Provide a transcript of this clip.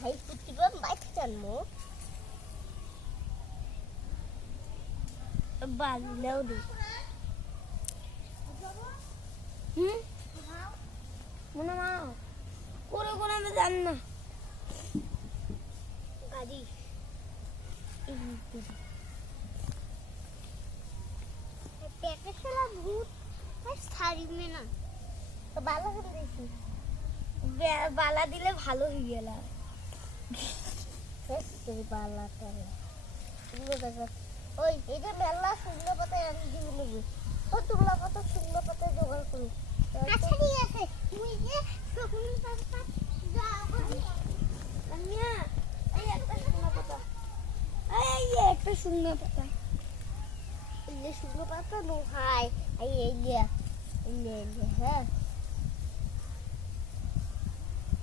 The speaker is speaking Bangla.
Thấy tôi chỉ với bãi cái chân mũ bà lâu đi muna mau করে করে আমি জানি না গাড়ি পেটে শালা ভূত শাড়ি মে না তো বালা করে দিছি বালা দিলে ভালো হয়ে গেল সেই বালা করে ওই এই যে মেলা শুকনো পাতায় আমি দিব নেব ও তুলা পাতা শুকনো পাতায় জোগাড় করি আচ্ছা ঠিক আছে তুই যে শুকনো পাতা যাও কান্না এই একটা শুকনো পাতা এই একটা শুকনো পাতা এই শুকনো পাতা নো হাই এই হ্যাঁ